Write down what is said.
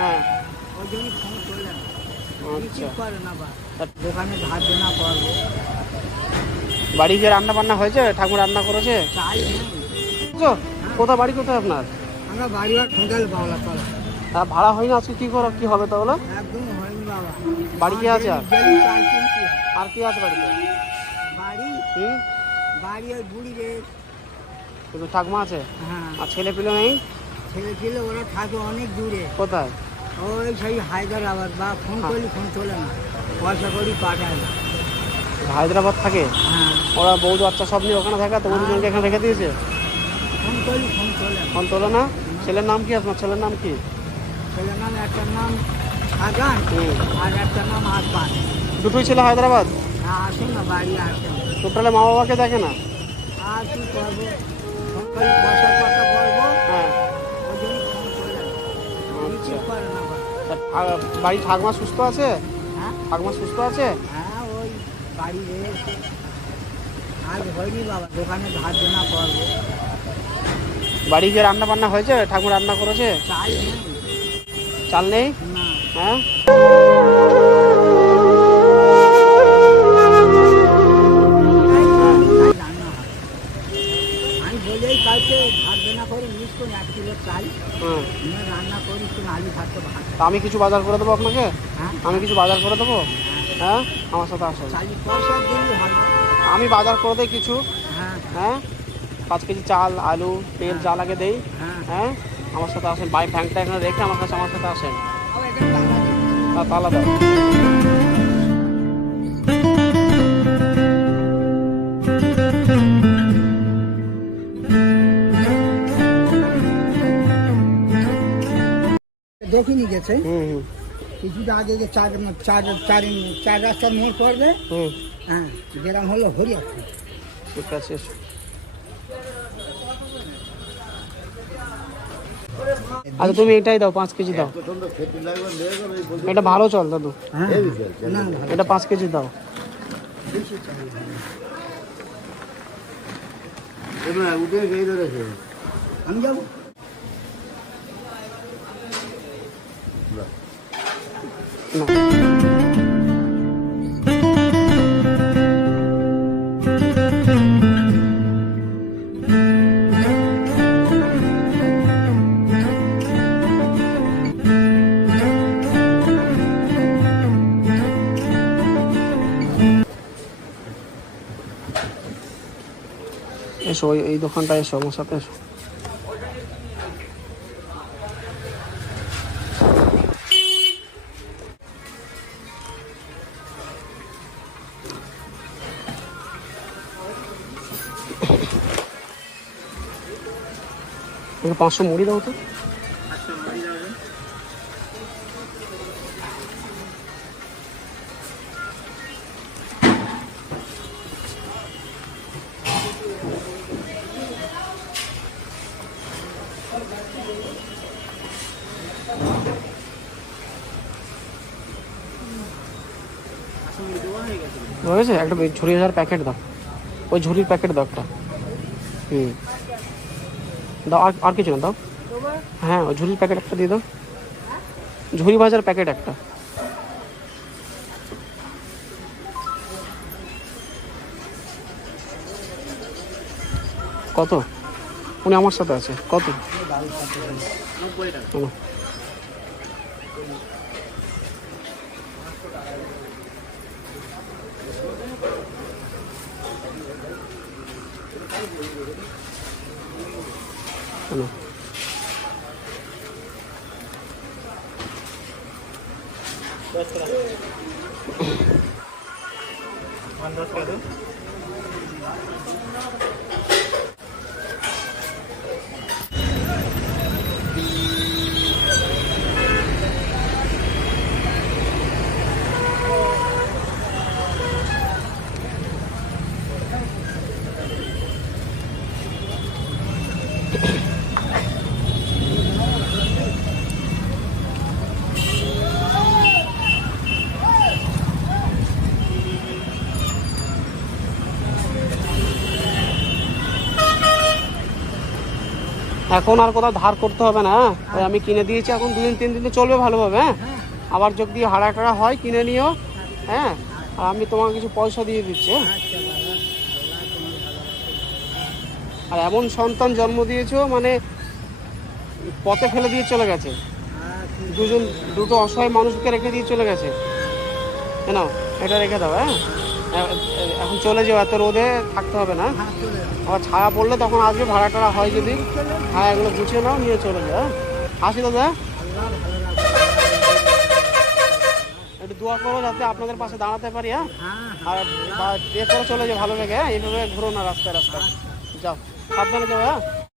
হ্যাঁ, ওই জন্য ফোন করলেন। আচ্ছা। করে না বা দোকানে ধার দেনা করবো। বাড়ি গিয়ে রান্না বান্না হয়েছে? ঠাকুর রান্না করেছে? চাই নেই। কোথায় বাড়ি, কোথায় আপনার? আমরা বাড়িবার খোঁজাল বাংলা তলা। ভাড়া হয়নি আজকে, কি করো, কি হবে তাহলে? একদম হয়নি বাবা। বাড়ি কে আছে আর? ডেলি চাল কিনছি। আর কি আছে বাড়িতে? বাড়ি হুম, বাড়ি ওই বুড়ি রে। কিন্তু ঠাকুমা আছে? হ্যাঁ, আর ছেলে পেলে নেই? ছেলে ছেলে ওরা থাকে অনেক দূরে। কোথায়? ওই সেই হায়দ্রাবাদ। বা ফোন করলে ফোন তোলে না, পয়সা করি পাঠায় না। হায়দ্রাবাদ থাকে? হ্যাঁ, ওরা বউ বাচ্চা সব নিয়ে ওখানে থাকে, তোমার দুজনকে এখানে রেখে দিয়েছে? ফোন করলে ফোন তোলে না। ফোন তোলে না? ছেলের নাম কি আপনার? ছেলের নাম কি? ছেলের নাম একটার নাম সাজান হুম, আর একটার নাম আসবান। দুটোই ছেলে হায়দ্রাবাদ? আসে না, বাড়ি আসে না। টোটালে মা বাবাকে দেখে না? আর কি করবো, ফোন করে পয়সার কথা বলবো। হ্যাঁ, ওই জন্য ফোন করলেন। আচ্ছা। করে না বা। বাড়ি ঠাকুমা সুস্থ আছে? হ্যাঁ, ঠাকুমা সুস্থ আছে? হ্যাঁ, ওই বাড়ি রয়েছে। আজ হয়নি বাবা, দোকানে ধার দেনা করবো। বাড়ি গিয়ে রান্না বান্না হয়েছে? ঠাকুর রান্না করেছে? চাই নেই। চাল নেই? না, হ্যাঁ, তাই রান্না হয়। আমি বলেই কালকে ধার দেনা করে মিস করি 1 কিলো চাল হ্যাঁ। নিয়ে রান্না করি, তুমি আলু ভাত ভাত। তা আমি কিছু বাজার করে দেবো আপনাকে? হ্যাঁ, আমি কিছু বাজার করে দেবো? হ্যাঁ, আমার সাথে আসুন। চালি পয়সা দিলে ভালো। আমি বাজার করে দিই কিছু। হ্যাঁ, হ্যাঁ, 5 কেজি চাল, আলু, তেল যা লাগে দেই। হ্যাঁ। হ্যাঁ, আমার সাথে আসেন। ব্যাংকটা এখানে রেখে আমার কাছে, আমার সাথে আসেন। ও এটা টাকা দিচ্ছি। তালা দাও। দক্ষিণে গেছে হুম হুম কিছুটা আগে যে চার চার চার চার রাস্তার মোড় পড়বে। হুম, হ্যাঁ, গ্রাম হলো হরিয়াপুর। ঠিক আছে, এসো। আচ্ছা, তুমি এটাই দাও, 5 কেজি দাও। এটা ভালো চল দাদু, হ্যাঁ, না ভালো। এটা 5 কেজি দাও। বেশি চাল। আমি যাবো। না। এসো, এই দোকানটায় এসো, আমার সাথে এসো। আমাকে 500 মুড়ি দাও তো। হয়েছে? একটা ঝুড়ি হাজার প্যাকেট দাও, ওই ঝুড়ির প্যাকেট দাও একটা। হুম, দাও। আর কিছু না দাও। হ্যাঁ, ওই ঝুড়ির প্যাকেট একটা দিয়ে দাও। ঝুড়ি ভাজার প্যাকেট একটা। কত? উনি আমার সাথে আছে। কত? শোনো। শোনো। এখন আর কোথাও ধার করতে হবে না, হ্যাঁ? ওই আমি কিনে দিয়েছি, এখন 2-3 দিন চলবে ভালোভাবে, হ্যাঁ? হ্যাঁ আবার যদি হারা টাড়া হয় কিনে নিও, হ্যাঁ? আর আমি তোমাকে কিছু পয়সা দিয়ে দিচ্ছি, হ্যাঁ? আচ্ছা বাবা, বাবা তোমার ভালো। আর এমন সন্তান জন্ম দিয়েছো মানে পথে ফেলে দিয়ে চলে গেছে, দুটো অসহায় মানুষকে রেখে দিয়ে চলে গেছে। কেন এটা রেখে দাও, হ্যাঁ? এখন চলে যাও, এত রোদে থাকতে হবে না। হ্যাঁ চলে যাও। আবার ছায়া পড়লে তখন আসবে, ভাড়া টাড়া হয় যদি, চলে যাও। হ্যাঁ এগুলো গুছিয়ে নাও, নিয়ে চলে যাও, হ্যাঁ? আসি দাদা, আল্লাহ ভালো রাখবে। একটু দোয়া করো যাতে আপনাদের পাশে দাঁড়াতে পারি, হ্যাঁ? হ্যাঁ আর হ্যাঁ এ করে চলে যাও ভালো লেগে, হ্যাঁ? এইভাবে ঘুরো না রাস্তায় রাস্তায়, যাও সাবধানে যাও, হ্যাঁ?